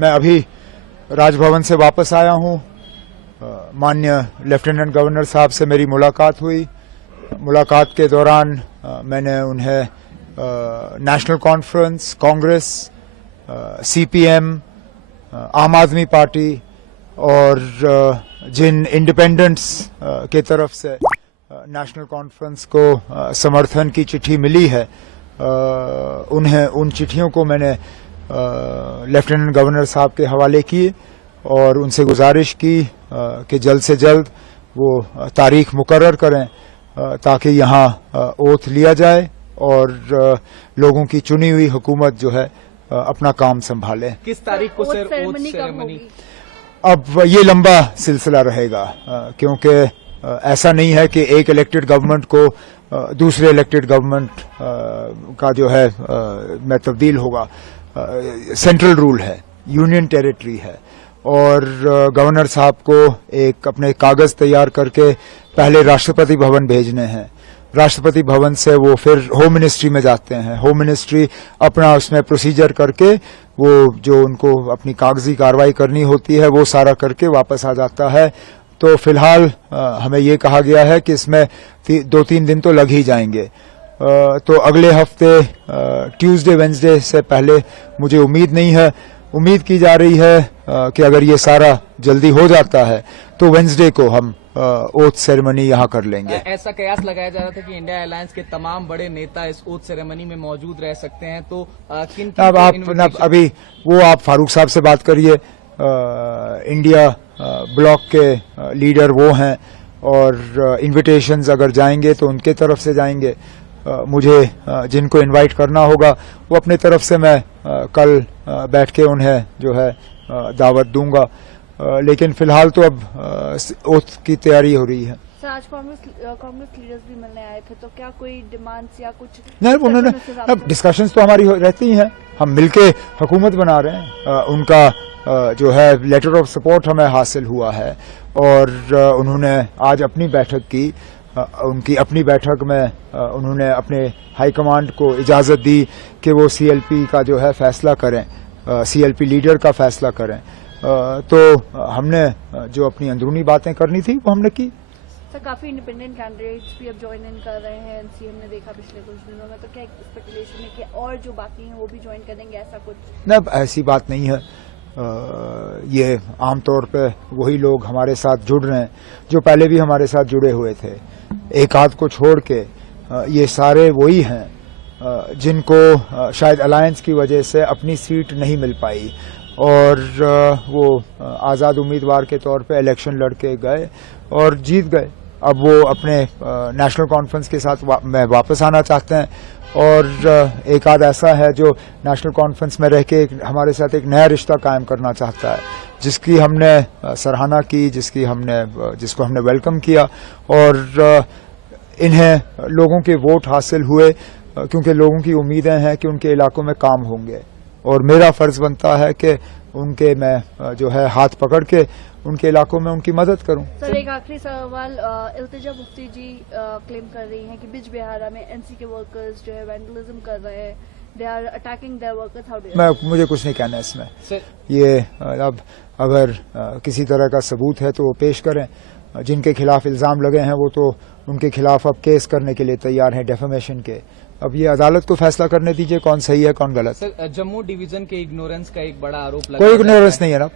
मैं अभी राजभवन से वापस आया हूं। माननीय लेफ्टिनेंट गवर्नर साहब से मेरी मुलाकात हुई। मुलाकात के दौरान मैंने उन्हें नेशनल कॉन्फ्रेंस, कांग्रेस, सीपीएम, आम आदमी पार्टी और जिन इंडिपेंडेंट्स के तरफ से नेशनल कॉन्फ्रेंस को समर्थन की चिट्ठी मिली है, उन्हें उन चिट्ठियों को मैंने लेफ्टिनेंट गवर्नर साहब के हवाले किए और उनसे गुजारिश की कि जल्द से जल्द वो तारीख मुकर्रर करें ताकि यहाँ ओथ लिया जाए और लोगों की चुनी हुई हुकूमत जो है अपना काम संभाले। किस तारीख को सर ओथ सेरेमनी? अब ये लंबा सिलसिला रहेगा क्योंकि ऐसा नहीं है कि एक इलेक्टेड गवर्नमेंट को दूसरे इलेक्टेड गवर्नमेंट का जो है में तब्दील होगा। सेंट्रल रूल है, यूनियन टेरिटरी है और गवर्नर साहब को एक अपने कागज तैयार करके पहले राष्ट्रपति भवन भेजने हैं। राष्ट्रपति भवन से वो फिर होम मिनिस्ट्री में जाते हैं। होम मिनिस्ट्री अपना उसमें प्रोसीजर करके वो जो उनको अपनी कागजी कार्रवाई करनी होती है वो सारा करके वापस आ जाता है। तो फिलहाल हमें ये कहा गया है कि इसमें 2-3 दिन तो लग ही जाएंगे। तो अगले हफ्ते ट्यूसडे वेंसडे से पहले मुझे उम्मीद नहीं है। उम्मीद की जा रही है कि अगर ये सारा जल्दी हो जाता है तो वेंसडे को हम ओथ सेरेमनी यहाँ कर लेंगे। ऐसा कयास लगाया जा रहा था कि इंडिया अलायंस के तमाम बड़े नेता इस ओथ सेरेमनी में मौजूद रह सकते हैं, तो किन अब आप अभी वो आप फारूक साहब से बात करिए। इंडिया ब्लॉक के लीडर वो हैं और इन्विटेशंस अगर जाएंगे तो उनके तरफ से जाएंगे। मुझे जिनको इनवाइट करना होगा वो अपनी तरफ से मैं कल बैठ के उन्हें जो है दावत दूंगा। लेकिन फिलहाल तो अब ओथ की तैयारी हो रही है। सर, आज कांग्रेस लीडर्स भी मिलने आए थे, तो क्या कोई डिमांड्स या कुछ नहीं? उन्होंने अब डिस्कशंस तो हमारी रहती हैं, हम मिलके हुकूमत बना रहे हैं। उनका जो है लेटर ऑफ सपोर्ट हमें हासिल हुआ है और उन्होंने आज अपनी बैठक की। उनकी अपनी बैठक में उन्होंने अपने हाईकमांड को इजाज़त दी कि वो सीएलपी का जो है फैसला करें, सीएलपी लीडर का फैसला करें। तो हमने जो अपनी अंदरूनी बातें करनी थी वो हमने की। सर, काफी इंडिपेंडेंट कैंडिडेट्स भी अब ज्वाइन इन कर रहे हैं एनसीए, हमने देखा पिछले कुछ दिनों में, तो क्या स्पेकुलेशन है कि और जो बाकी हैं वो भी ज्वाइन करेंगे, ऐसा कुछ? न, ऐसी बात नहीं है। ये आमतौर पे वही लोग हमारे साथ जुड़ रहे हैं जो पहले भी हमारे साथ जुड़े हुए थे। एक आध को छोड़ के ये सारे वही हैं जिनको शायद अलायंस की वजह से अपनी सीट नहीं मिल पाई और वो आज़ाद उम्मीदवार के तौर पे इलेक्शन लड़के गए और जीत गए। अब वो अपने नेशनल कॉन्फ्रेंस के साथ में वापस आना चाहते हैं और एक आध ऐसा है जो नेशनल कॉन्फ्रेंस में रह के हमारे साथ एक नया रिश्ता कायम करना चाहता है, जिसकी हमने सराहना की, जिसको हमने वेलकम किया और इन्हें लोगों के वोट हासिल हुए क्योंकि लोगों की उम्मीदें हैं कि उनके इलाकों में काम होंगे और मेरा फर्ज बनता है कि उनके मैं जो है हाथ पकड़ के उनके इलाकों में उनकी मदद करूं। सर, एक आखिरी सवाल। इल्तिजा मुफ्ती जी क्लेम कर रही हैं कि बिज बिहारा में एनसी के वर्कर्स जो है वैंडलिज्म कर रहे हैं, they are attacking their workers. How do मुझे कुछ नहीं कहना इसमें। ये अब अगर किसी तरह का सबूत है तो वो पेश करें। जिनके खिलाफ इल्जाम लगे हैं वो तो उनके खिलाफ अब केस करने के लिए तैयार हैं, डेफेमेशन के। अब ये अदालत को फैसला करने दीजिए कौन सही है कौन गलत। सर, जम्मू डिवीजन के इग्नोरेंस का एक बड़ा आरोप लगा। कोई इग्नोरेंस नहीं है ना।